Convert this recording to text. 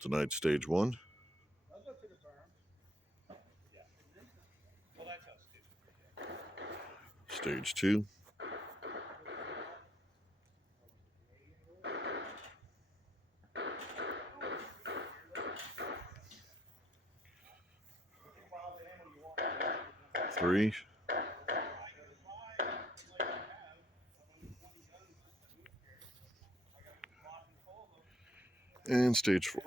Tonight's stage 1. Stage 2. Three. And stage 4.